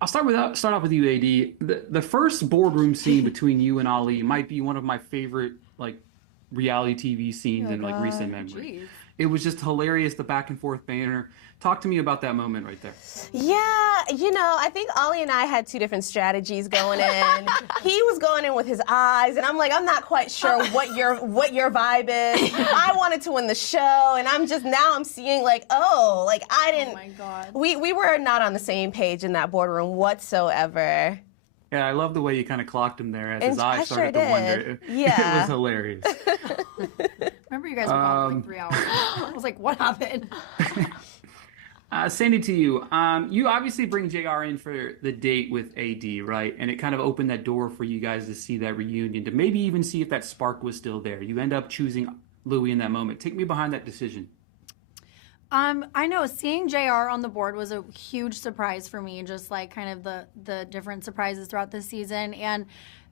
I'll start off with you, AD. The first boardroom scene between you and Ali might be one of my favorite like reality TV scenes Oh in like recent God. memory. Jeez. It was just hilarious, the back and forth banter. Talk to me about that moment right there. Yeah, I think Ollie and I had two different strategies going in. He was going in with his eyes, and I'm like, I'm not quite sure what your vibe is. I wanted to win the show, and I'm seeing like, like I Oh didn't. my God. We were not on the same page in that boardroom whatsoever. Yeah, I love the way you kind of clocked him there as And his I eyes sure started to wonder. did. It Yeah. was hilarious. Remember you guys were gone for like 3 hours. I was like, what happened? Sandy, to you. You obviously bring JR in for the date with AD, right? And it kind of opened that door for you guys to see that reunion, to maybe even see if that spark was still there. You end up choosing Louis in that moment. Take me behind that decision. I know seeing JR on the board was a huge surprise for me, just like kind of the different surprises throughout the season. And,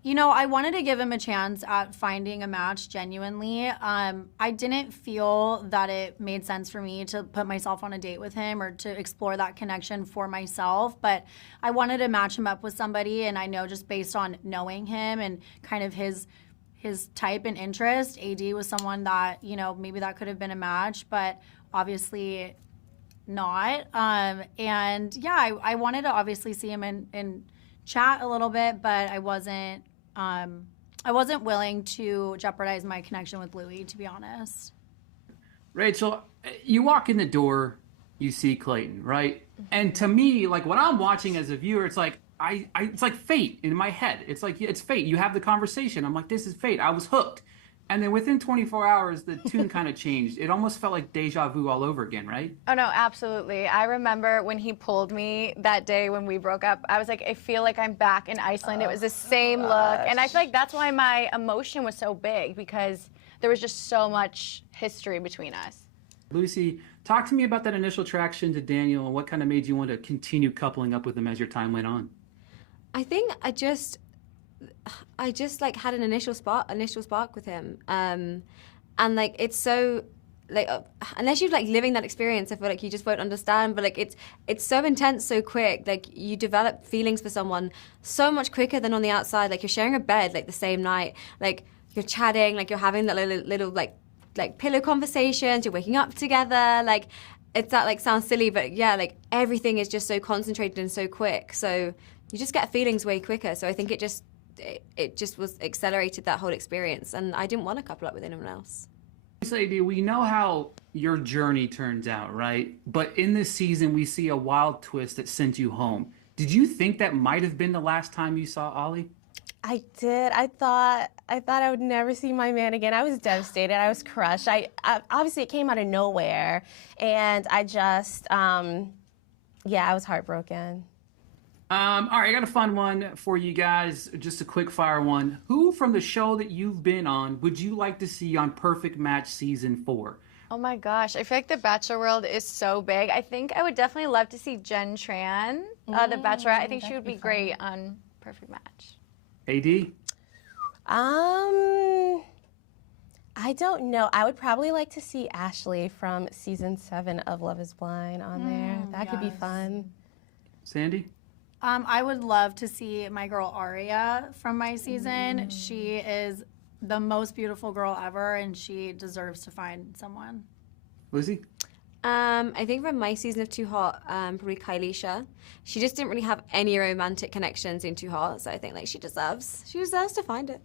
I wanted to give him a chance at finding a match genuinely. I didn't feel that it made sense for me to put myself on a date with him or to explore that connection for myself, but I wanted to match him up with somebody, and I know just based on knowing him and kind of his type and interest, AD was someone that, maybe that could have been a match, but obviously not. And yeah, I wanted to obviously see him in chat a little bit, but I wasn't willing to jeopardize my connection with Louis, to be honest. Rachel, you walk in the door, you see Clayton, right? And to me, like when I'm watching as a viewer, it's like it's like fate in my head. It's like it's fate. You have the conversation. I'm like, this is fate. I was hooked. And then within 24 hours, the tune kind of changed. It almost felt like deja vu all over again, right? Oh, no, absolutely. I remember when he pulled me that day when we broke up, I was like, I feel like I'm back in Iceland. It was the same look. And I feel like that's why my emotion was so big, because there was just so much history between us. Lucy, talk to me about that initial attraction to Daniel and what kind of made you want to continue coupling up with him as your time went on. I think I just like had an initial spark with him, and like it's so like unless you're like living that experience, I feel like you just won't understand. But like it's so intense, so quick. Like you develop feelings for someone so much quicker than on the outside. Like you're sharing a bed like the same night, like you're chatting, like you're having that little like pillow conversations. You're waking up together, like. It's that like sounds silly, but yeah, like everything is just so concentrated and so quick. So you just get feelings way quicker. So I think it just was accelerated that whole experience, and I didn't want to couple up with anyone else. Sadie, we know how your journey turns out, right? But in this season, we see a wild twist that sent you home. Did you think that might have been the last time you saw Ollie? I did. I thought I would never see my man again. I was devastated. I was crushed. I obviously it came out of nowhere, and I just, I was heartbroken. All right, I got a fun one for you guys. Just a quick fire one. Who from the show that you've been on would you like to see on Perfect Match Season 4? Oh my gosh, I feel like the Bachelor world is so big. I think I would definitely love to see Jen Tran, the Bachelorette. I think she would be great on Perfect Match. AD? I don't know. I would probably like to see Ashley from season 7 of Love is Blind on there. That could be fun. Sandy? I would love to see my girl Aria from my season. She is the most beautiful girl ever, and she deserves to find someone. Lucy? I think from my season of Too Hot, probably Kailisha. She just didn't really have any romantic connections in Too Hot, so I think like she deserves to find it.